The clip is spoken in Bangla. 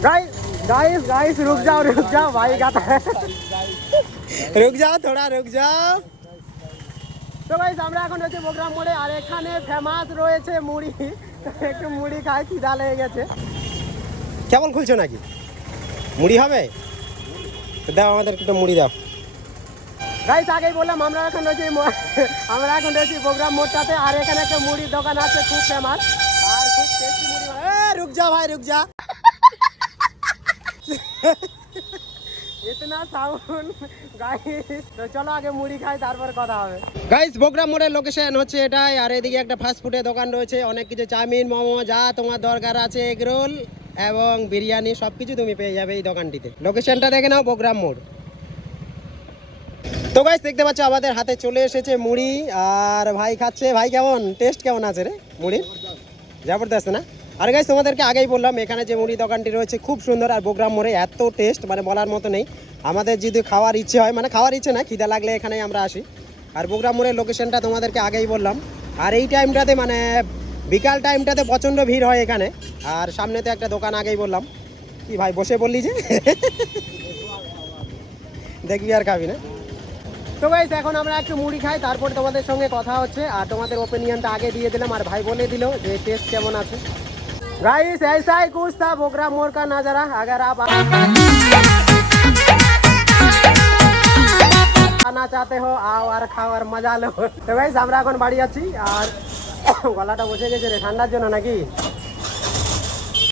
गाइस गाइस रुक जाओ भाई गाता है रुक जाओ थोड़ा रुक जाओ। তো গাইস আমরা এখন হচ্ছে প্রোগ্রাম মোড়ে, আর এখানে ফেমাস রয়েছে মুড়ি। একটু মুড়ি খাই, খিদা লেগে গেছে। কেবল খুলছো নাকি? মুড়ি হবে? দাও আমাদের একটু মুড়ি দাও। গাইস আগেই বললাম আমরা এখন রয়েছি প্রোগ্রাম মোড়টাতে, আর এখানে একটা মুড়ির দোকান আছে খুব ফেমাস আর খুব টেস্টি মুড়ি। রুক যা ভাই রুক যা इतना साउंड गाइस। তো চলো আগে মুড়ি খাই তারপর কথা হবে। গাইস প্রোগ্রাম মোড়ের লোকেশন হচ্ছে এটাই, আর এদিকে একটা ফাস্ট ফুডের দোকান রয়েছে, অনেক কিছু চাউমিন মোমো যা তোমার দরকার আছে, এগ রোল এবং বিরিয়ানি সবকিছু তুমি পেয়ে যাবে এই দোকানটিতে। লোকেশনটা দেখে নাও, প্রোগ্রাম মোড়। তো গাইস দেখতে পাচ্ছ আমাদের হাতে চলে এসেছে মুড়ি, আর ভাই খাচ্ছে। ভাই কেমন টেস্ট কেমন আছে রে মুড়ির? জবরদস্ত না? আর গাইস তোমাদেরকে আগেই বললাম এখানে যে মুড়ি দোকানটি রয়েছে খুব সুন্দর, আর প্রোগ্রাম মোড়ে এত টেস্ট মানে বলার মতো নেই। আমাদের যদি খাওয়ার ইচ্ছে হয়, মানে খাওয়ার ইচ্ছে না, খিদা লাগলে এখানেই আমরা আসি। আর প্রোগ্রাম মোড়ের লোকেশনটা তোমাদেরকে আগেই বললাম। আর এই টাইমটাতে মানে বিকাল টাইমটাতে প্রচণ্ড ভিড় হয় এখানে। আর সামনেতে একটা দোকান আগেই বললাম। কি ভাই বসে বললি যে দেখবি আর খাবি না? তো গাইস এখন আমরা একটু মুড়ি খাই, তারপর তোমাদের সঙ্গে কথা হচ্ছে। আর তোমাদের ওপিনিয়নটা আগে দিয়ে দিলাম, আর ভাই বলে দিল যে টেস্ট কেমন আছে। गाइस ऐसा ही कुछ था प्रोग्राम मोड़ का नजारा। अगर आप आना चाहते हो आओ আর খাও আর মজা লো। তো গাইস আমরা এখন বাড়ি যাচ্ছি, আর গলাটা বসে গেছে রে ঠান্ডার জন্য নাকি।